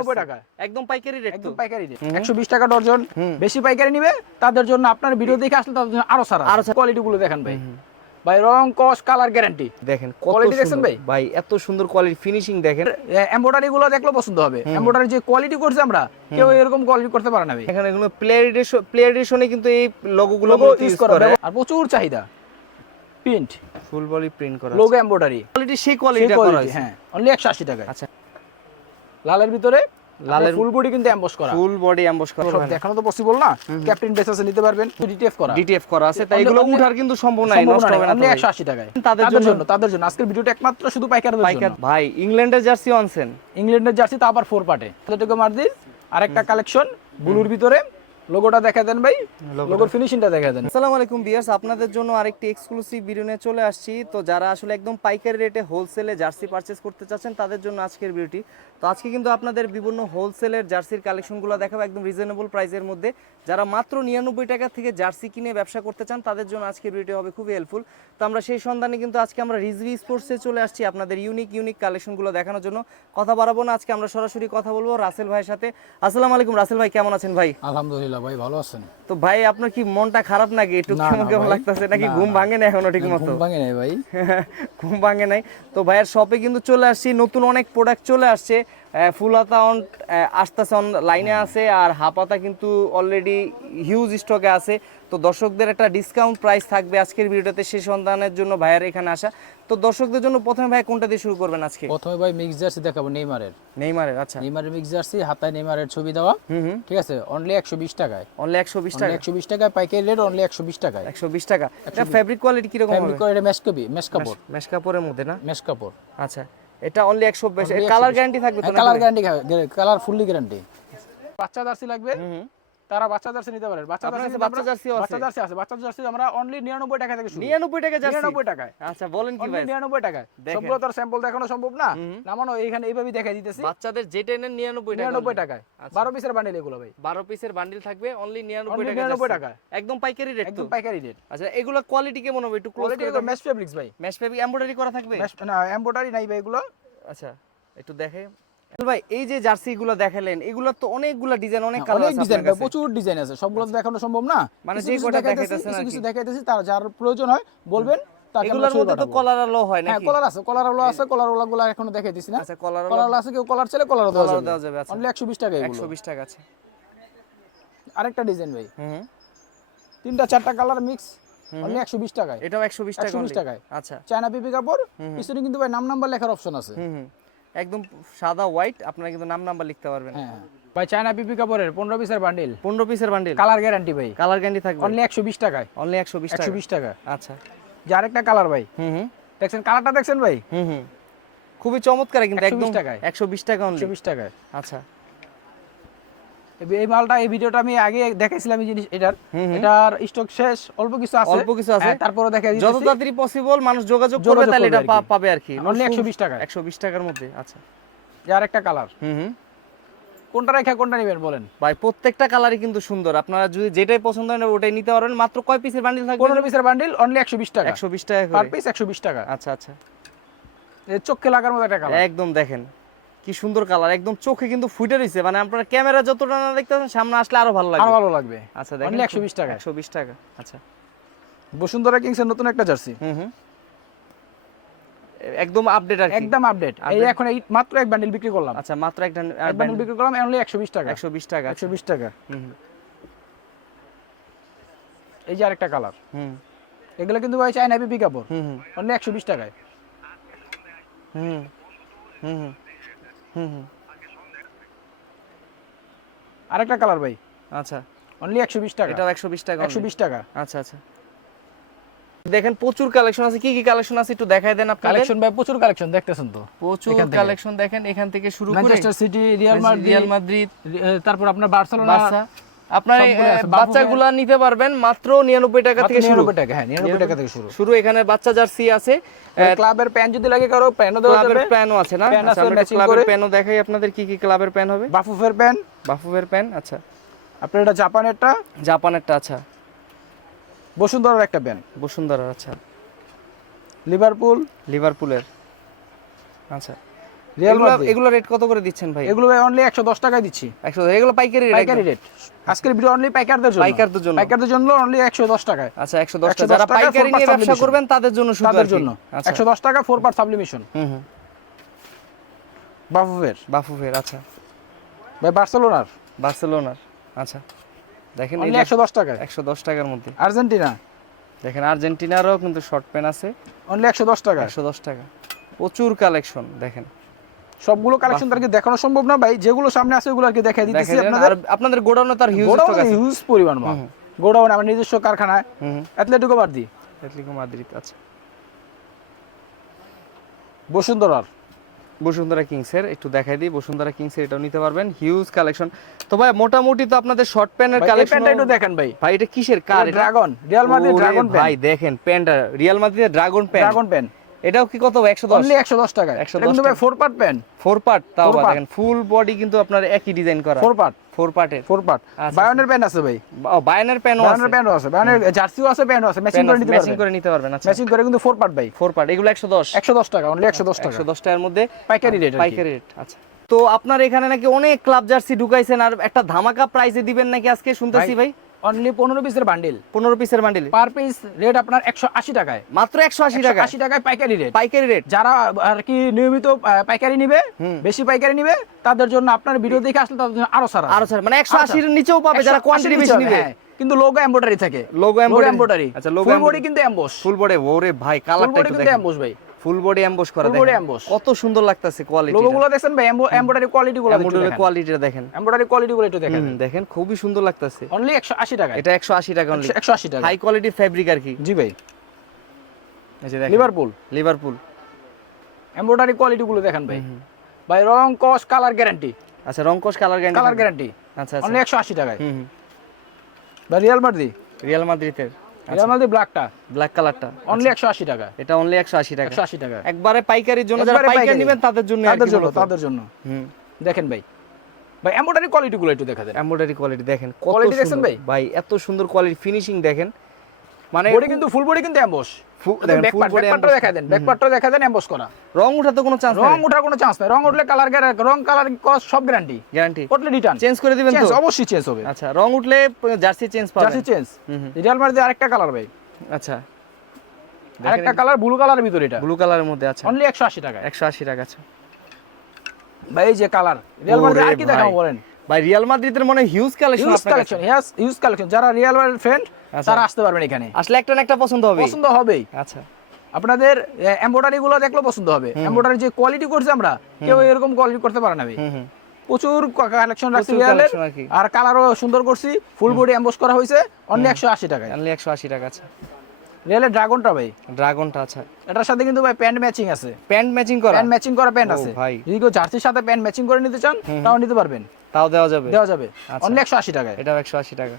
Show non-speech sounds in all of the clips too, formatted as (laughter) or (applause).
নিরানব্বই টাকা একদম পাইকারি রেট একদম পাইকারি রেট একশো বিশ টাকা ডর্জন বেশি পাইকারি নিবে তাদের জন্য আপনার ভিডিও দেখে আসলে তাদের জন্য আরও সারা আরও কোয়ালিটি গুলো দেখেন ভাই। ভাই রং কস কালার গ্যারান্টি দেখেন কত Quality ভাই? ভাই এত সুন্দর কোয়ালিটি ফিনিশিং দেখেন। এমব্রয়ডারি গুলো দেখলে পছন্দ হবে। এমব্রয়ডারি যে কোয়ালিটি করছে আমরা কেউ এরকম কোয়ালিটি করতে পারে না ভাই। এখানে এগুলো কিন্তু এই লোগো ইউজ ইউজ করা আর প্রচুর চাহিদা। প্রিন্ট ফুল বডি প্রিন্ট করা লোগো এমব্রয়ডারি কোয়ালিটি সেই কোয়ালিটিটা করা হ্যাঁ। অনলি একশো আশি টাকা আচ্ছা। লালের ভিতরে? লালের- ফুল বডি কিন্তু এমবস করা। ফুল বডি এমবস করা। সব দেখানো তো পসিবল না। ক্যাপ্টেন বেসেসে নিতে পারবেন। ডিটিএফ করা। ডিটিএফ করা আছে তাই এগুলো উঠার কিন্তু সম্ভব নাই নষ্ট হবে না তো অনলি ভাই। একশো আশি টাকায়। তাদের জন্য- তাদের জন্য। আজকের ভিডিওটা একমাত্র শুধু পাইকারদের জন্য। ভাই ইংল্যান্ডের জার্সি ইংল্যান্ডের জার্সি তা আবার ফোর পার্টে এতটুকু মার দিন আর একটা কালেকশন ব্লুর ভিতরে। লোগোটা দেখা দেন ভাই। লোগোর ফিনিশিংটা দেখা দেন। আসসালামু আলাইকুম বিয়ার্স আপনাদের জন্য আরেকটি এক্সক্লুসিভ ভিডিও নিয়ে চলে আসছি। তো যারা আসলে একদম পাইকারি রেটে হোলসেলে জার্সি পারচেস করতে চাচ্ছেন তাদের জন্য আজকের ভিডিওটি তো আজকে কিন্তু আপনাদের বিভিন্ন হোলসেলের জার্সির কালেকশনগুলো দেখাবো একদম রিজনেবল প্রাইসের মধ্যে। যারা মাত্র নিরানব্বই টাকা থেকে জার্সি কিনে ব্যবসা করতে চান তাদের জন্য আজকের ভিডিও হবে খুবই হেল্পফুল তো আমরা সেই সন্ধানে কিন্তু আজকে আমরা রিজভি স্পোর্টসে চলে আসছি আপনাদের ইউনিক ইউনিক কালেকশনগুলো দেখানোর জন্য। কথা বাড়াবো না আজকে আমরা সরাসরি কথা বলব রাসেল ভাইয়ের সাথে। আসসালামু আলাইকুম রাসেল ভাই কেমন আছেন ভাই? আলহামদুলিল্লাহ ভাই ভালো আছেন? তো ভাই আপনার কি মনটা খারাপ নাকি? একটু কেমন কেমন লাগতেছে? নাকি ঘুম ভাঙে না এখনও ঠিক মতো? ভাঙে নাই ভাই। (laughs) ঘুম ভাঙে নাই। তো ভাইয়ের শপে কিন্তু চলে আসছি নতুন অনেক প্রোডাক্ট চলে আসছে। আহ, ফুল হাতা অন আসতেছে অন লাইনে আছে আর হাফ হাতা কিন্তু অলরেডি হিউজ স্টকে আছে। তো দর্শকদের একটা ডিসকাউন্ট প্রাইস থাকবে আজকের ভিডিওতে সেই সন্ধানের জন্য ভাইয়ের এখানে আসা। তো দর্শকদের জন্য প্রথমে ভাই কোনটা দিয়ে শুরু করবেন আজকে? প্রথমে ভাই মিক্স জার্সি দেখাবো নেইমারের নেইমারের আচ্ছা। নেইমারের মিক্স জার্সি হাতায় নেইমারের ছবি দেওয়া। ঠিক আছে? অনলি একশো বিশ টাকায়। অনলি একশো বিশ টাকা একশো বিশ টাকায় পাইকারি রেট অনলি একশো বিশ টাকায়। একশো বিশ টাকা। এটা ফ্যাব্রিক কোয়ালিটি কীরকম ফ্যামিলি হবে? করে এটা মেশ কপি মেশ কাপড়। মেশ কাপড়ের মধ্যে না? মেশ কাপড়। আচ্ছা। এটা অনলি একশো বেশ Only কালার 120 গ্যারান্টি থাকবে তো colour? Guarantee colour fully guarantee বাচ্চা জার্সি লাগবে। তারা বাচ্চা জার্সি নিতে পারেন বাচ্চা জার্সি বাচ্চা জার্সিও আছে? বাচ্চা জার্সি আছে। বাচ্চা জার্সি আমরা অনলি নিরানব্বই টাকা থেকে শুরু নিরানব্বই টাকা জার্সি। নিরানব্বই টাকায়। আচ্ছা বলেন কি ভাই? নিরানব্বই টাকায়। দেখেন। সবগুলো তো স্যাম্পল দেখানো সম্ভব না। নামানো এইখানে এইভাবে দেখাই দিতেছি। বাচ্চাদের যেটা নেন নিরানব্বই টাকা নিরানব্বই only। টাকায়। আচ্ছা। বারো পিসের বান্ডিল এগুলো ভাই। বারো পিসের বান্ডিল থাকবে অনলি নিরানব্বই Only টাকা 99 জার্সি। টাকায়। একদম পাইকারি রেট একদম পাইকারি রেট আচ্ছা এগুলো কোয়ালিটি কেমন হবে? একটু ক্লোজ কোয়ালিটি মেশ ফেব্রিক্স ভাই। ম্যাশ ফেব্রিক এমব্রয়ডারি করা থাকবে? না এমব্রয়ডারি নাই ভাই এগুলো। আচ্ছা একটু দেখে। ভাই এই যে জার্সি গুলো দেখালেন এগুলো তো অনেকগুলো ডিজাইন অনেক কালার হ্যাঁ, আছে ডিজাইন প্রচুর ডিজাইন আছে সবগুলো তো দেখানো সম্ভব না। মানে যে কটা দেখাইতেছেন আর কিছু কিছু দেখাইতেছি তার যার প্রয়োজন হয় বলবেন এগুলোর মধ্যে তো কলার আলো হয় হ্যাঁ কলার আছে কলারগুলো আছে কলারগুলো এখনও দেখাই দিছি না। আচ্ছা কলার কলার আছে কেউ কলার চাইলে কলার দেওয়া যাবে। আচ্ছা। অনলি একশো বিশ টাকা এগুলো। বিশ টাকা আছে আরেকটা ডিজাইন ভাই। হুম। তিনটা চারটা কালার মিক্স অনলি একশো বিশ টাকায়। এটাও একশো বিশ টাকা 120 টাকায়। আচ্ছা। চায়না পিপি কাপড় পিছনে কিন্তু ভাই নাম নাম্বার লেখার অপশন আছে। হুম। একদম সাদা হোয়াইট আপনারা কিন্তু নাম নাম্বার লিখতে পারবেন। হ্যাঁ হ্যাঁ। ভাই চায়না পিপি কাপড়ের পনেরো পিসের বান্ডিল পনেরো পিসের বান্ডিল কালার গ্যারান্টি ভাই। কালার গ্যারান্টি থাকবে। অনলি একশো বিশ টাকায়। অনলি একশো বিশ টাকা। একশো বিশ টাকা। আচ্ছা। যে আরেকটা কালার ভাই। হুম হুম। দেখছেন কালারটা দেখছেন ভাই? হুম হুম। খুবই চমৎকার কিন্তু 120 একদম টাকায়। একশো বিশ টাকা অনলি বিশ টাকায়। আচ্ছা। এই- মালটা এই ভিডিওটা আমি আগে দেখাইছিলাম এই জিনিস এটার। এটার স্টক শেষ অল্প কিছু আছে। অল্প কিছু আছে? হ্যাঁ, তারপরে দেখাই যত তাড়াতাড়ি পসিবল মানুষ যোগাযোগ করবে তাহলে এটা পাবে আর কি। অনলি একশো বিশ টাকায় একশো বিশ টাকার মধ্যে আচ্ছা। আরেকটা কালার হুম হুম। কোনটা রেখে কোনটা নেবেন বলেন? ভাই প্রত্যেকটা কালারই কিন্তু সুন্দর। আপনারা যদি যেটাই পছন্দ হয় ওটাই নিতে পারবেন। মাত্র কয় পিসের বান্ডিল থাকবে? পনেরো পিসের বান্ডিল অনলি একশো বিশ টাকা। একশো বিশ টাকা পার পিস একশো বিশ টাকা। আচ্ছা আচ্ছা। চোখে লাগার মতো একটা কালার একদম দেখেন। কি সুন্দর কালার একদম চোখে কিন্তু ফুটে রয়েছে মানে আপনার ক্যামেরা যতটা না দেখতে সামনে আসলে আরও ভালো আরও লাগবে ভালো লাগবে। আচ্ছা দেখেন। একশো বিশ টাকা একশো বিশ টাকা আচ্ছা। বসুন্ধরা কিংসের নতুন একটা জার্সি। হুম হুম। একদম আপডেট আর একদম আপডেট এই? এখন এই মাত্র এক বান্ডিল বিক্রি করলাম। আচ্ছা মাত্র এক বান্ডিল বিক্রি করলাম অনলি একশো বিশ টাকা। একশো বিশ টাকা একশো বিশ টাকা। হুম এই যে আরেকটা কালার। হুম। এগুলো কিন্তু ভাই চায়না পিপি কাপড় হুম হুম। অনলি একশো বিশ টাকায়। হুম হুম হুম হুম হুম। আরেকটা কালার ভাই। আচ্ছা। অনলি একশো বিশ টাকা। এটা একশো বিশ টাকা একশো? বিশ টাকা। আচ্ছা আচ্ছা। দেখেন প্রচুর কালেকশন আছে। কি কি কালেকশন আছে একটু দেখাই দেন আপনাদের। কালেকশন ভাই প্রচুর কালেকশন দেখতেছেন তো? প্রচুর কালেকশন দেখেন এখান থেকে শুরু করে Manchester City Real Madrid Real Madrid তারপর আপনার বার্সেলোনা আপনার বাচ্চাগুলা নিতে পারবেন মাত্র নিরানব্বই টাকা থেকে শুরু। টাকা হ্যাঁ নিরানব্বই টাকা থেকে শুরু। শুরু এখানে বাচ্চা জার্সি আছে। ক্লাবের প্যান যদি লাগে কারও প্যানও দেওয়া যাবে। প্যানও আছে না? আচ্ছা, ক্লাবের প্যানও দেখাই আপনাদের কি কি ক্লাবের প্যান হবে। বাফুফের প্যান। বাফুফের প্যান আচ্ছা। আপনার এটা জাপানেরটা? জাপানেরটা আচ্ছা। বসুন্ধরার একটা প্যান। বসুন্ধরা আচ্ছা। লিভারপুল। লিভারপুলের আচ্ছা। রিয়াল এগুলো রেট কত করে দিচ্ছেন ভাই? এগুলো অনলি টাকায় দিচ্ছি। এগুলো পাইকারি রেট পাইকারি রেট আজকের ভিডিও অনলি পাইকারদের জন্য। পাইকারদের জন্য। পাইকারদের জন্য অনলি একশো দশ টাকায়। আচ্ছা একশো দশ যারা পাইকারি নিয়ে ব্যবসা করবেন তাদের জন্য শুধু তাদের জন্য। আচ্ছা। একশো দশ টাকা ফোর পার্ট সাবলিমেশন হুম হুম। বাফুফের। বাফুফের আচ্ছা। ভাই বার্সেলোনার। বার্সেলোনার আচ্ছা। দেখেন অনলি টাকার মধ্যে। আর্জেন্টিনা। দেখেন আর্জেন্টিনারও কিন্তু শর্ট পেন আছে। অনলি একশো দশ টাকা একশো দশ টাকা। প্রচুর কালেকশন দেখেন। সবগুলো কালেকশন তারকে দেখানো সম্ভব না ভাই। যেগুলো সামনে আছে ওগুলো আর কি দেখাই দিতেছি আপনাদের। আর আপনাদের গোডাউনে তার হিউজ স্টক আছে। হিউজ পরিমাণ মাল। গোডাউন আমার নিজস্ব কারখানায়। হুম হুম। অ্যাথলেটিকো মাদ্রিদ আচ্ছা। বসুন্ধরার। বসুন্ধরা কিংসের একটু দেখাই দিই। বসুন্ধরা কিংসের এটাও নিতে পারবেন। হিউজ কালেকশন তো ভাই মোটামুটি তো আপনাদের শর্ট প্যান্টের কালেকশন প্যান্টটা একটু দেখেন ভাই। ভাই এটা কিসের? কার? ড্রাগন রিয়াল মাদ্রিদ ওরে ড্রাগন ভাই দেখেন প্যান্টটা রিয়াল মাদ্রিদের ড্রাগন প্যান্ট ড্রাগন পেন এটাও কি কত একশো দশ? অনলি একশো দশ টাকা 110 একশো কিন্তু ভাই ফোর পার্ট পেন ফোর পার্ট তাও। দেখেন ফুল বডি কিন্তু আপনার একই ডিজাইন করা। ফোর পার্ট ফোর পার্টের ফোর পার্ট বায়নের প্যান্ট আছে ভাই। বায়ানের আছে। বায়নের প্যান্টও আছে। বায়নের জার্সিও আছে প্যান্টও আছে। ম্যাচিং করে নিতে ম্যাচিং পারবেন। করে নিতে পারবেন আচ্ছা। ম্যাচিং করে কিন্তু ফোর পার্ট ভাই। ফোর পার্ট এগুলো একশো দশ। একশো দশ টাকা অনলি একশো দশ টাকা। একশো দশ টাকার মধ্যে পাইকারি রেট পাইকারি রেট আচ্ছা। তো আপনার এখানে নাকি অনেক ক্লাব জার্সি ঢুকাইছেন আর একটা ধামাকা প্রাইসে দিবেন নাকি আজকে? শুনতেছি ভাই। অনলি পনেরো পিসের বান্ডিল পনেরো পিসের বান্ডিল পার পিস রেট আপনার একশো আশি টাকায়। মাত্র একশো আশি টাকা আশি টাকায় পাইকারি রেট পাইকারি রেট যারা আর কি নিয়মিত পাইকারি নিবে। বেশি পাইকারি নিবে তাদের জন্য আপনার ভিডিও দেখে আসলে তাদের জন্য আরও সারা। আরও স্যার মানে একশো আশির নিচেও পাবে যারা কোয়ান্টিটি বেশি নিবে। কিন্তু লোগো এমব্রয়ডারি থাকে। লোগো এমব্রয়ডারি এমব্রয়ডারি আচ্ছা লোগো বডি কিন্তু এমবস ফুল বডি ওরে ভাই কালারটা একটু কিন্তু দেখেন। এমবস ভাই। ফুল বডি এমবস করা দেখেন। কত সুন্দর লাগতেছে কোয়ালিটি লোগো গুলো ভাই? এমব্রয়ডারি কোয়ালিটি গুলো এমব্রয়ডারি কোয়ালিটিটা দেখেন। এমব্রয়ডারি কোয়ালিটি গুলো একটু দেখেন। দেখেন খুবই সুন্দর লাগতেছে। অনলি একশো আশি টাকা এটা একশো আশি টাকা অনলি একশো আশি টাকা। হাই কোয়ালিটির ফ্যাব্রিক আর কি। জি ভাই। এই যে দেখেন। লিভারপুল লিভারপুল এমব্রয়ডারি কোয়ালিটি গুলো দেখেন ভাই। ভাই রং কস কালার গ্যারান্টি আচ্ছা রংকশ কালার গ্যারান্টি কালার গ্যারান্টি আচ্ছা অনলি আচ্ছা একশো আশি টাকায়। হুম। ভাই রিয়াল মাদ্রি রিয়াল মাদ্রিদের রিয়াল মাদ্রি ব্ল্যাকটা ব্ল্যাক কালারটা অনলি একশো আশি টাকা। এটা অনলি একশো আশি টাকা। একশো আশি টাকা। একবারে পাইকারির জন্য যারা পাইকারি পাইকারি। নেবেন তাদের জন্য তাদের জন্য তাদের জন্য। হুম। দেখেন ভাই। ভাই এমব্রয়ডারি কোয়ালিটি গুলো একটু দেখা দেন এমব্রয়ডারি কোয়ালিটি দেখেন কোয়ালিটি দেখেন ভাই? ভাই এত সুন্দর কোয়ালিটি ফিনিশিং দেখেন। মানে বডি কিন্তু ফুল বডি কিন্তু এমবস ফু- দেখেন, back full part body back পার্টটা emboss দেখা দেন ব্যাক দেখা দেন এমবস করা। রং উঠাতে কোনো চান্স রং ওঠার কোনো চান্স নাই। রং উঠলে কালার রং কালার কস সব guarantee guarantee totally return change করে দিবেন তো? অবশ্যই চেঞ্জ হবে। আচ্ছা রং উঠলে জার্সি চেঞ্জ পাবেন। জার্সি চেঞ্জ হুম হুম। আরেকটা কালার ভাই। আচ্ছা। আরেকটা কালার ব্লু কালারের ভিতরে এটা। ব্লু কালারের মধ্যে আচ্ছা। অনলি 180 টাকা একশো আশি টাকা আচ্ছা। ভাই এই যে কালার রিয়াল মাদ্রিদ আর কি দেখাবো বলেন? ভাই রিয়াল মাদ্রিদের মনে হিউজ কালেকশন ইউজ কালেকশন যারা রিয়াল মাদ্রিদ ফ্রেন্ড আচ্ছা। তারা আসতে পারবেন এখানে। আসলে একটা না একটা পছন্দ হবে পছন্দ হবেই। আচ্ছা। আপনাদের এমব্রয়ডারি গুলো দেখলে পছন্দ হবে। এমব্রয়ডারি যে কোয়ালিটি করছে আমরা কেউ এরকম কোয়ালিটি করতে পারে না ভাই প্রচুর কালেকশন রাখছি রিয়ালের আর কালারও সুন্দর করছি। ফুল বডি এমবস করা হয়েছে। অনলি একশো আশি টাকায়। অনলি একশো আশি টাকা আচ্ছা। রিয়ালের ড্রাগনটা ভাই। ড্রাগনটা আচ্ছা। এটার সাথে কিন্তু ভাই প্যান্ট ম্যাচিং আছে। প্যান্ট ম্যাচিং করা? প্যান্ট ম্যাচিং করা প্যান্ট আছে। ভাই। যদি কেউ জার্সির সাথে প্যান্ট ম্যাচিং করে নিতে চান তাও নিতে পারবেন। তাও দেওয়া যাবে। দেওয়া যাবে। আচ্ছা। অনলি একশো আশি টাকায়। এটাও একশো আশি টাকা।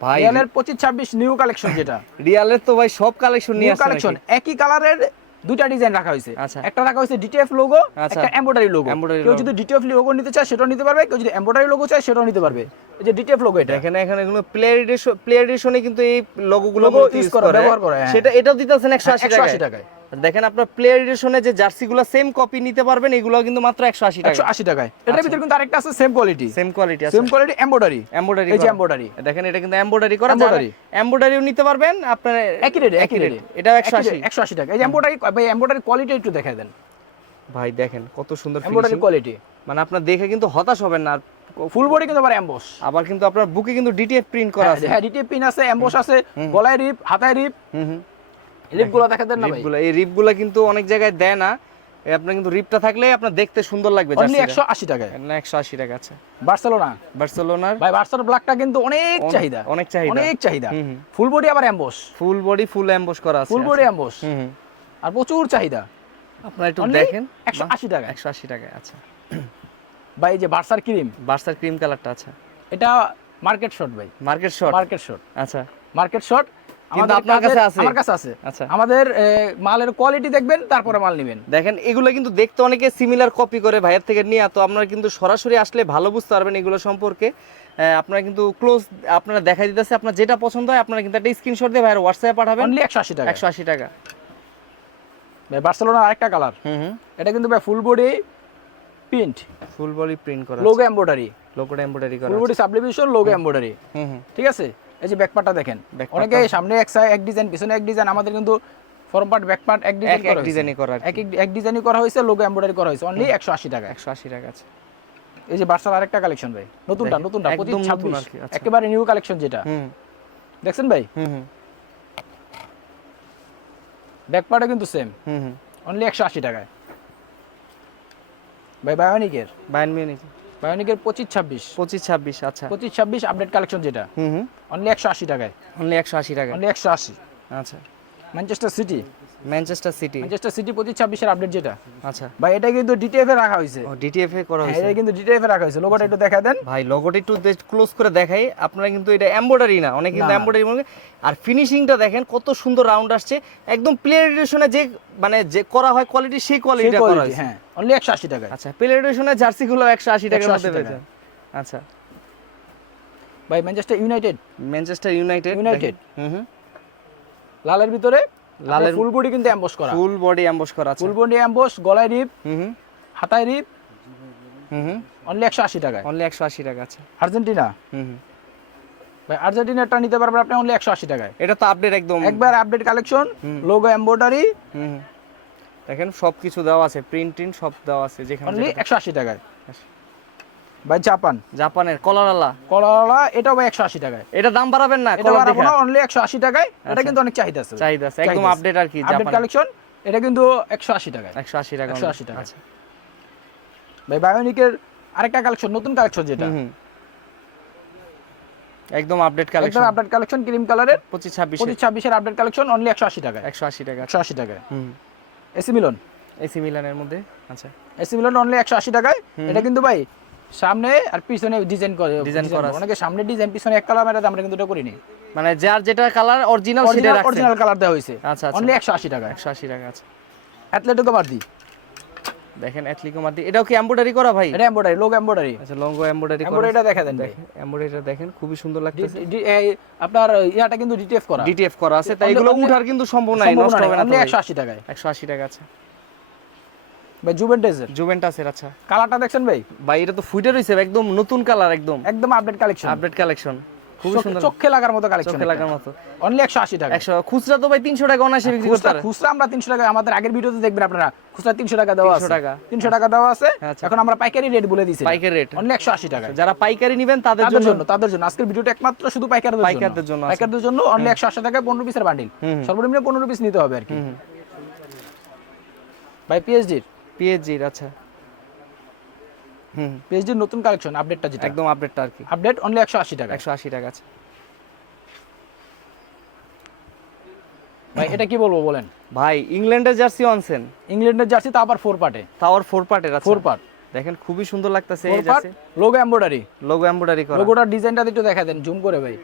ভাই রিয়ালের পঁচিশ ছাব্বিশ নিউ কালেকশন যেটা। রিয়ালের তো ভাই সব কালেকশন নিয়ে আসছে কালেকশন একই কালারের দুইটা ডিজাইন রাখা হয়েছে। আচ্ছা। একটা রাখা হয়েছে ডিটিএফ লোগো আচ্ছা। একটা এমব্রয়ডারি লোগো কেউ। যদি ডিটিএফ লোগো নিতে চায় সেটাও নিতে পারবে কেউ যদি এমব্রয়ডারি লোগো চায় সেটাও নিতে পারবে। এই যে ডিটিএফ লোগো এটা। দেখেন এখানে এগুলো প্লেয়ার এডিশন প্লেয়ার এডিশনে কিন্তু এই লোগোগুলো use করে, ব্যবহার করে, হ্যাঁ। সেটা এটাও দিতেছেন একশো আশি একশো আশি টাকা টাকায়। দেখেন আপনার প্লেয়ার এডিশনে যে জার্সিগুলো সেম কপি নিতে পারবেন এগুলো কিন্তু মাত্র একশো আশি একশো টাকা আশি টাকায়। এটার ভিতরে কিন্তু আরেকটা আছে সেম কোয়ালিটি সেম কোয়ালিটি আছে। সেম কোয়ালিটি এমব্রয়ডারি এমব্রয়ডারি এই যে এমব্রয়ডারি দেখেন এটা কিন্তু এমব্রয়ডারি করা। Embroidery। এমব্রয়ডারিও নিতে পারবেন আপনার একই রেট একই রেট আশি। একশো আশি টাকা। এই যে এমব্রয়ডারি ভাই এমব্রয়ডারি কোয়ালিটি একটু দেখাই দেন। ভাই দেখেন কত সুন্দর এমব্রয়ডারি কোয়ালিটি মানে আপনার দেখে কিন্তু হতাশ হবেন না। ফুল বডি কিন্তু আবার এমবস আবার কিন্তু আপনার বুকে কিন্তু ডিটিএফ প্রিন্ট করা আছে। হ্যাঁ ডিটিএফ প্রিন্ট আছে এমবস আছে গলায় রিপ হাতায় রিপ হুম। হুম দেখা দেন না ভাই? রিপগুলো এই রিপগুলো কিন্তু অনেক জায়গায় দেয় না। আপনার কিন্তু রিপটা থাকলে আপনার দেখতে সুন্দর লাগবে অনলি জার্সিটা। একশো আশি টাকায়? না একশো আশি টাকা আছে। বার্সেলোনা? বার্সেলোনার? ভাই বার্সার ব্ল্যাকটা কিন্তু অনেক চাহিদা। অনেক চাহিদা। অনেক চাহিদা। ফুল বডি আবার emboss full body full emboss করা আছে ফুল বডি হুম আর প্রচুর চাহিদা। আপনারা একটু দেখেন। একশো আশি টাকা একশো আশি টাকা আচ্ছা ভাই এই যে বার্সার ক্রিম। বার্সার ক্রিম কালারটা আচ্ছা এটা মার্কেট শট ভাই। মার্কেট শর্ট মার্কেট শট আচ্ছা। মার্কেট শট কিন্তু আপনার কাছে আছে? আমার কাছে আছে। আচ্ছা। আমাদের মালের কোয়ালিটি দেখবেন তারপরে মাল নেবেন। দেখেন এগুলো কিন্তু দেখতে অনেকে সিমিলার কপি করে ভাইয়ের থেকে নিয়ে তো আপনারা কিন্তু সরাসরি আসলে ভালো বুঝতে পারবেন এগুলো সম্পর্কে। আপনারা কিন্তু ক্লোজ আপনারা দেখাই দিতেছে আপনার যেটা পছন্দ হয় আপনারা কিন্তু একটা স্ক্রিনশট দিয়ে ভাইয়ের হোয়াটসঅ্যাপে পাঠাবেন। অনলি একশো আশি টাকা। একশো আশি টাকা। ভাই বার্সেলোনার আরেকটা কালার হুম হুম। এটা কিন্তু ভাই full body print full body print করা লোগো এমব্রয়ডারি লোগোটা এমব্রয়ডারি করা full body sublimation logo embroidery হুম হুম। ঠিক আছে? এই যে ব্যাক পার্টটা দেখেন অনেকে সামনে এক সাইড এক ডিজাইন পিছনে এক ডিজাইন আমাদের কিন্তু ফরম পার্ট ব্যাক পার্ট এক ডিজাইন এক করা এক হয়েছে। ডিজাইনই করা এক এক- ডিজাইনই করা হয়েছে লোগো এমব্রয়ডারি করা হয়েছে। অনলি একশো আশি টাকা। একশো আশি টাকা আছে। এই যে বার্সার আরেকটা কালেকশন ভাই নতুনটা নতুনটা আর কি, আচ্ছা। একেবারে নিউ কালেকশন যেটা। হুম। দেখছেন ভাই? হুম হুম। ব্যাক পার্টও কিন্তু সেম হুম হুম। অনলি একশো আশি টাকায়। ভাই বায়োনিকের বায়ান মিউনিক বায়োনিকের পঁচিশ ছাব্বিশ। পঁচিশ ছাব্বিশ আচ্ছা। পঁচিশ ছাব্বিশ আপডেট কালেকশন যেটা হুম হুম। অনলি একশো আশি টাকায়। অনলি একশো আশি টাকা অনলি একশো আশি। আচ্ছা। Manchester City Manchester City Manchester City পঁচিশ ছাব্বিশের আপডেট যেটা। আচ্ছা। ভাই এটা কিন্তু ডিটিএফ এ রাখা হয়েছে। ও ডিটিএফ এ করা হ্যাঁ, হয়েছে। এটা কিন্তু ডিটিএফ এ রাখা হয়েছে। লোগোটা একটু দেখা দেন। ভাই লোগোটা একটু ক্লোজ করে দেখাই। আপনারা কিন্তু এটা এমব্রয়ডারি না অনেক কিন্তু। এমব্রয়ডারি মনে। আর ফিনিশিংটা দেখেন কত সুন্দর রাউন্ড আসছে। একদম প্লেয়ার এডিশনে যে মানে যে করা হয় কোয়ালিটি সেই কোয়ালিটিটা করা হয়েছে। হ্যাঁ। অনলি একশো আশি টাকায়। আচ্ছা প্লেয়ার এডিশনের জার্সিগুলো একশো আশি টাকার মধ্যে টাকা। পেয়েছেন। আচ্ছা। ভাই ম্যানচেস্টার ইউনাইটেড ম্যানচেস্টার ইউনাইটেড। হুম হুম। লালের ভিতরে লালের- ফুল বডি কিন্তু এমবস করা। ফুল বডি অ্যাম্বস করা আছে। ফুল বডি এমবস গলায় রিপ হুম হুম। হাতায় রিপ হুম হুম। অনলি একশো আশি টাকায়। অনলি একশো আশি টাকা আছে। আর্জেন্টিনা? হুম হুম। ভাই আর্জেন্টিনাটা নিতে পারবেন আপনি অনলি একশো আশি টাকায়। এটা তো আপডেট একদম একবার আপডেট কালেকশন লোগো এমব্রয়ডারি হুম হুম। দেখেন সব কিছু দেওয়া আছে প্রিন্ট টিন সব দেওয়া আছে যেখানে অনলি একশো আশি টাকায়। ভাই জাপান। জাপানের কলারালা। কলাওয়ালা এটাও ভাই একশো আশি টাকায়। এটা দাম বাড়াবেন না এটা বাড়াবো না অনলি একশো আশি টাকায়। এটা আচ্ছা। কিন্তু অনেক চাহিদা আছে চাহিদা আছে একদম আপডেট আর কি জাপান কালেকশন এটা কিন্তু একশো আশি টাকায়। একশো আশি টাকা 180 টাকা। আচ্ছা। ভাই বায়োনিকের আরেকটা কালেকশন নতুন কালেকশন যেটা। একদম আপডেট একদম কালেকশন আপডেট কালেকশন ক্রিম কালারের পঁচিশ ছাব্বিশ। পঁচিশ ছাব্বিশের আপডেট কালেকশন অনলি একশো আশি টাকায়। একশো আশি টাকা। একশো আশি টাকায়। হুম। এসি মিলন। এসি মিলানের মধ্যে আচ্ছা। এসি মিলন অনলি একশো আশি টাকায়। এটা কিন্তু ভাই সামনে আর পিছনে ডিজাইন করে Design করা। অনেকে সামনে ডিজাইন পিছনে এক কালার মেরাতে আমরা কিন্তু এটা করিনি। মানে যার যেটা কালার অরিজিনাল সেটা রাখছেন। অরিজিনাল কালার দেওয়া হয়েছে। আচ্ছা আচ্ছা। অনলি একশো আশি টাকায় একশো আশি টাকা আছে অ্যাথলেটিকো মার্দি দেখেন অ্যাথলিকো মাদি এটাও কি এমব্রয়ডারি করা ভাই? এটা এম্বয়ডারি লোক এম্বয়ডারি আচ্ছা লঙ্গো এমব্রয়ডারি করা এম্বয়ডারিটা দেখা দেন ভাই। এমব্রয়ডারিটা দেখেন খুবই সুন্দর লাগতেছে। আপনার ইয়াটা কিন্তু ডিটিএফ করা। ডিটিএফ করা আছে তাই এগুলো উঠার কিন্তু সম্ভব নাই নষ্ট হবে না অনলি একশো আশি টাকায়। একশো আশি টাকা আছে ভাই জুভেন্টাসের জুভেন্টাসের আচ্ছা। কালারটা দেখছেন ভাই? ভাই এটা তো ফুটে রয়েছে একদম নতুন কালার একদম। একদম আপডেট কালেকশন আপডেট কালেকশন খুবই সুন্দর। চোখে লাগার মতো কালেকশন চোখে লাগার মতো। অনলি একশো আশি টাকা। একশো খুচরা তো ভাই তিনশো টাকা অনায়াসে বিক্রি করতে খুচরা আমরা তিনশো টাকা আমাদের আগের ভিডিওতে দেখবেন আপনারা খুচরা তিনশো টাকা দেওয়া 300 টাকা। তিনশো টাকা দেওয়া আছে। আচ্ছা। এখন আমরা পাইকারি রেট বলে দিচ্ছি পাইকারি রেট অনলি একশো আশি টাকা। যারা পাইকারি নেবেন তাদের জন্য জন্য তাদের জন্য। আজকের ভিডিওটা একমাত্র শুধু পাইকারদের পাইকারদের জন্য আছে। পাইকারদের জন্য অনলি একশো আশি টাকায় পনেরো পিসের বান্ডিল। সর্বনিম্ন পনেরো পিস নিতে হবে আর কি। ভাই পিএইচডির আচ্ছা। হুম। পিএইচডির নতুন কালেকশন আপডেটটা যেটা? একদম আপডেটটা আর কি। আপডেট অনলি একশো আশি টাকা। একশো আশি টাকা আছে। ভাই এটা কি বলব বলেন? ভাই ইংল্যান্ডের জার্সি অনসেন ইংল্যান্ডের জার্সি তো আবার ফোর পার্টে টাওয়ার ফোর পার্টের আছে ফোর পার্ট দেখেন খুবই সুন্দর লাগতেছে এই jersey logo embroidery logo embroidery করা। লোগোটার ডিজাইনটা একটু দেখা দেন জুম করে ভাই।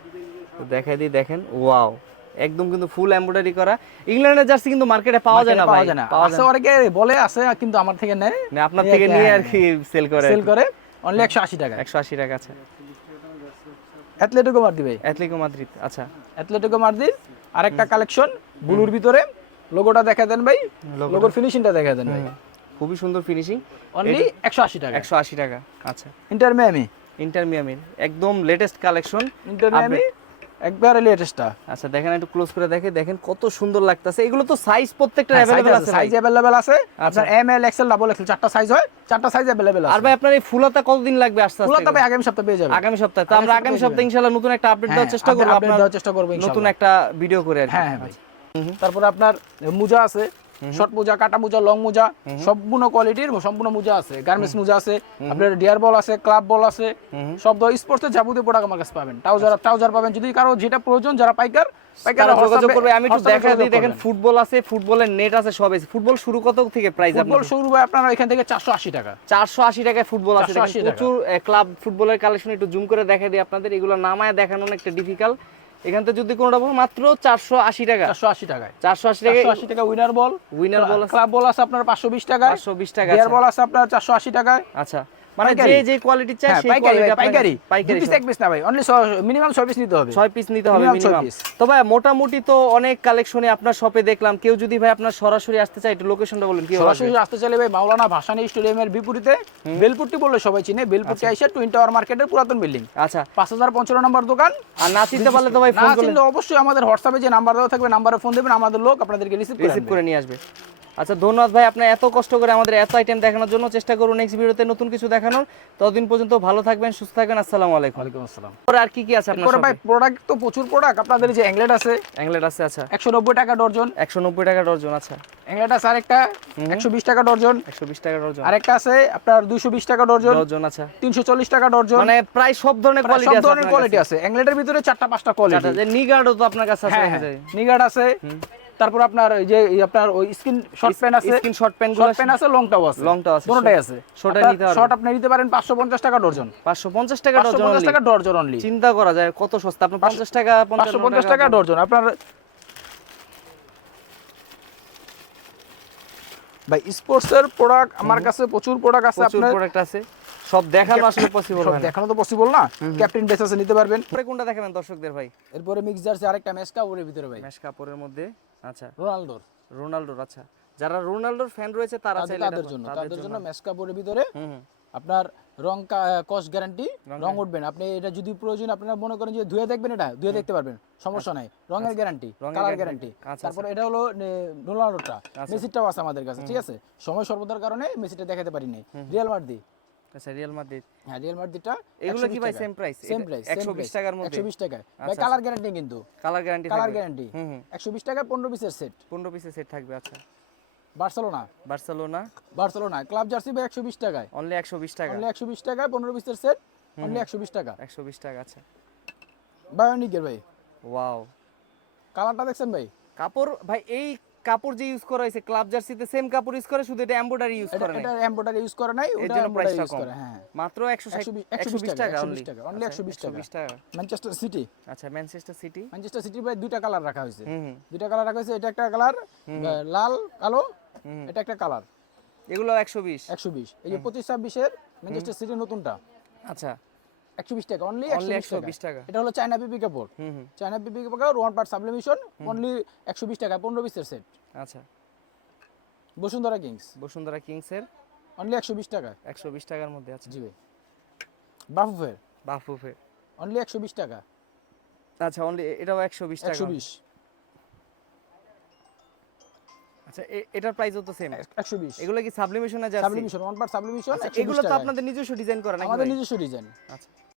তো দেখাই দিই দেখেন। ওয়াও একদম কিন্তু ফুল এমব্রয়ডারি করা। ইংল্যান্ডের জার্সি কিন্তু মার্কেটে পাওয়া যায় না পাওয়া যায় না। পাওয়া আছে অনেকে বলে আছে কিন্তু আমার থেকে নেয়। না আপনার থেকে নিয়ে আর কি সেল করে। সেল করে। অনলি একশো আশি টাকা। একশো আশি টাকা আছে। অ্যাথলেটিকো মার্দি ভাই। অ্যাথলিকো মাদ্রিদ আচ্ছা। অ্যাথলেটিকো মার্দির আরেকটা কালেকশন ব্লুর ভিতরে। লোগোটা দেখা দেন ভাই। লোগোর ফিনিশিংটা দেখা দেন ভাই। খুবই সুন্দর ফিনিশিং অনলি একশো আশি টাকা। একশো আশি টাকা আচ্ছা। ইন্টার মিয়ামি ইন্টার মিয়ামির একদম লেটেস্ট কালেকশন ইন্টার মিয়ামি একবারে লেটেস্টটা আচ্ছা দেখেন একটু ক্লোজ করে দেখে দেখেন কত সুন্দর লাগতেছে। এগুলো তো সাইজ প্রত্যেকটা अवेलेबल আছে সাইজ अवेलेबल আছে। আপনার M L XL double XL চারটা সাইজ হয় চারটা সাইজ অ্যাভেলেবেল আর ভাই আপনার এই ফুলাতা কতদিন লাগবে আস্তে ফুলাতা ভাই আগামী সপ্তাহে পেয়ে যাবেন। আগামী সপ্তাহে। তো আমরা আগামী সপ্তাহে ইনশাআল্লাহ নতুন একটা আপডেট দেওয়ার চেষ্টা করব আপনার দেওয়ার চেষ্টা করব নতুন একটা ভিডিও করে আর হ্যাঁ হ্যাঁ ভাই। তারপরে আপনার মুজা আছে। শর্ট মোজা কাটা মোজা লং মোজা সম্পূর্ণ কোয়ালিটির সম্পূর্ণ মোজা আছে। গার্মেন্টস মোজা আছে আপনার ডিয়ার বল আছে ক্লাব বল আছে সব স্পোর্টসের যাবতীয় প্রোডাক্ট আমার কাছে পাবেন। ট্রাউজার ট্রাউজার পাবেন যদি কারও যেটা প্রয়োজন যারা পাইকার পাইকার যোগাযোগ করবে। আমি একটু দেখা দিই দেখেন ফুটবল আছে ফুটবলের নেট আছে সব আছে। ফুটবল শুরু কত থেকে প্রাইস ফুটবল শুরু হয় আপনার এখান থেকে চারশো আশি টাকা। চারশো আশি টাকায় ফুটবল আছে। 480। প্রচুর ক্লাব ফুটবলের কালেকশন একটু জুম করে দেখা দিই আপনাদের। এগুলো নামায় দেখানো অনেকটা ডিফিকাল্ট এখান থেকে যদি কোনটা বল মাত্র চারশো আশি টাকা। চারশো আশি টাকায়। চারশো আশি টাকা চারশো আশি টাকা উইনার বল উইনার বল আছে। ক্লাব বল আছে আপনার পাঁচশো বিশ টাকায়। পাঁচশো বিশ টাকা ডিয়ার বল আছে আপনার চারশো আশি টাকায়। আচ্ছা। মানে। যে যে কোয়ালিটি চাই হ্যাঁ সেই কোয়ালিটি পাইকারি। পাইকারি পিস এক পিস না ভাই অনলি মিনিমাম ছয় পিস নিতে হবে। ছয় পিস নিতে হবে মিনিমাম তো ভাই মোটামুটি তো অনেক কালেকশনে আপনার শপে দেখলাম। কেউ যদি ভাই আপনার সরাসরি আসতে চায় একটু লোকেশনটা বলুন কি সরাসরি আসতে চাইলে ভাই মাওলানা ভাসানী স্টেডিয়ামের বিপরীতে বেলপুট্টি বললে সবাই চিনে। বেলপুট্টি আইসা টুইন টাওয়ার মার্কেটের পুরাতন বিল্ডিং আচ্ছা। পাঁচ হাজার পঞ্চান্ন নম্বর দোকান। আর না চিনতে পারলে তো ভাই ফোন অবশ্যই আমাদের হোয়াটসঅ্যাপে যে নাম্বার দেওয়া থাকবে নাম্বারে ফোন দেবেন আমাদের লোক আপনাদেরকে রিসিভ করে নিয়ে আসবে। আচ্ছা ধন্যবাদ ভাই আপনার এত কষ্ট করে আমাদের এত আইটেম দেখানোর জন্য চেষ্টা করুন নেক্সট ভিডিওতে নতুন কিছু দেখানোর। ততদিন পর্যন্ত ভালো থাকবেন সুস্থ থাকবেন আসসালামু আলাইকুম। ওয়ালাইকুম আসসালাম। পরে আর কি কি আছে আপনার ভাই প্রোডাক্ট তো প্রচুর প্রোডাক্ট আপনাদের যে অ্যাংলেট আছে অ্যাংলেট আছে আচ্ছা। একশো নব্বই টাকা ডর্জন। একশো নব্বই টাকা ডর্জন আচ্ছা। অ্যাংলেট আছে আরেকটা একশো বিশ টাকা ডর্জন। একশো বিশ টাকা ডর্জন। আরেকটা আছে আপনার দুইশো বিশ টাকা ডর্জন। ডর্জন আচ্ছা। তিনশো চল্লিশ টাকা ডর্জন। মানে প্রায় সব ধরনের কোয়ালিটি সব ধরনের কোয়ালিটি আছে। অ্যাংলেটের ভিতরে চারটা পাঁচটা কোয়ালিটি যে নিগার্ডও তো আপনার কাছে আছে হ্যাঁ দেখা হ্যাঁ। নিগার্ড আছে। তারপর আপনার যে আপনার ওই স্কিন শর্ট প্যান্ট আছে। Skin short pant short pant আছে। লংটাও আছে। লংটাও আছে দুটোটাই আছে। শর্টে নিতে পারবেন শর্ট আপনি নিতে পারেন পাঁচশো পঞ্চাশ টাকা ডর্জন। পাঁচশো পঞ্চাশ টাকা পাঁচশো ডর্জন পঞ্চাশ only। টাকা ডর্জন অনলি চিন্তা করা যায় কত সস্তা? আপনার পঞ্চাশ টাকা পাঁচশো পঞ্চাশ টাকা ডর্জন। আপনার ভাই স্পোর্টসের প্রোডাক্ট আমার কাছে প্রচুর প্রোডাক্ট আছে প্রচুর আপনার প্রোডাক্ট আছে। সব দেখানো আসলে পসিবল না। দেখানো তো পসিবল না। ক্যাপ্টেন ড্রেস আছে নিতে পারবেন। পরে কোনটা দেখাবেন দর্শকদের ভাই? এরপরে মিক্স জার্সি আরেকটা ম্যাচ কাপড়ের ভিতরে ভাই। ম্যাশ কাপড়ের মধ্যে। আচ্ছা। রোনালদোর। রোনাল্ডোর আচ্ছা। যারা রোনাল্ডোর ফ্যান রয়েছে তারা চাইলে তাদের জন্য তাদের জন্য। ভিতরে আপনার রং কস গ্যারান্টি রং উঠবেন আপনি এটা যদি প্রয়োজন আপনারা মনে করেন যে ধুয়ে দেখবেন এটা ধুয়ে দেখতে পারবেন সমস্যা নাই। রঙের গ্যারান্টি আচ্ছা। কালার গ্যারান্টি আচ্ছা, তারপর এটা হলো রোনাল্ডোটা মেসিটাও আছে আমাদের কাছে ঠিক আছে? সময় স্বল্পতার কারণে মেসিটা দেখাতে পারি নাই রিয়াল মার্দি আচ্ছা রিয়াল মাদ্রিদ হ্যাঁ রিয়াল মার্দিটা এগুলো কি ভাই সেম প্রাইস সেম প্রাইস একশো বিশ টাকার মধ্যে। একশো বিশ টাকায়। ভাই আচ্ছা, কালার গ্যারান্টি কিন্তু। কালার গ্যারান্টি কালার গ্যারান্টি হুম হুম। একশো বিশ টাকায় পনেরো পিসের সেট পনেরো পিসের সেট থাকবে আচ্ছা। Barcelona. Barcelona. Barcelona club jersey ভাই একশো বিশ টাকায়। অনলি একশো বিশ টাকা। অনলি একশো বিশ টাকায় পনেরো পিসের সেট অনলি একশো বিশ টাকা। একশো বিশ টাকা আচ্ছা। বায়োনিকের ভাই। ওয়াও কালারটা দেখছেন ভাই? কাপড় ভাই এই কাপড় যে ইউজ করা হয়েছে ক্লাব জার্সিতে সেম কাপড় ইউজ করে শুধু এটা এমব্রয়ডারি ইউজ করে এটা এমব্রয়ডারি ইউজ করে নাই এর ওটা এমব্রয়ডারি ইউজ করে হ্যাঁ। মাত্র একশো ষাট 120 টাকা 120 অনলি টাকা, only 120 টাকা। বিশ টাকা। ম্যানচেস্টার সিটি আচ্ছা ম্যানচেস্টার সিটি ম্যানচেস্টার সিটি ভাই দুইটা কালার রাখা হয়েছে। হুম দুইটা কালার রাখা হয়েছে এটা একটা কালার লাল কালো এটা একটা কালার এগুলো একশো বিশ? একশো বিশ। এই যে পঁচিশ ছাব্বিশের ম্যানচেস্টার সিটি নতুনটা। আচ্ছা। 120 টাকা অনলি 120 টাকা। এটা হলো চায়না বিবি কাপড় হুম চায়না বিবি কাপড় ওয়ান পার্ট সাবলিমেশন অনলি 120 টাকা 15 পিসের সেট আচ্ছা। বসুন্ধরা কিংস বসুন্ধরা কিংস এর? অনলি 120 টাকা। 120 টাকার মধ্যে আছে জি ভাই। বাফুফের। বাফুফের। অনলি 120 টাকা। আচ্ছা অনলি এটাও 120 টাকা। 120 আচ্ছা এটার প্রাইসও তো সেম একশো বিশ। এগুলো কি সাবলিমেশনে যাচ্ছে সাবলিমেশন ওয়ান পার্ট সাবলিমেশন এগুলো তো আপনাদের নিজস্ব ডিজাইন করা নাকি আমাদের নিজস্ব ডিজাইন আচ্ছা।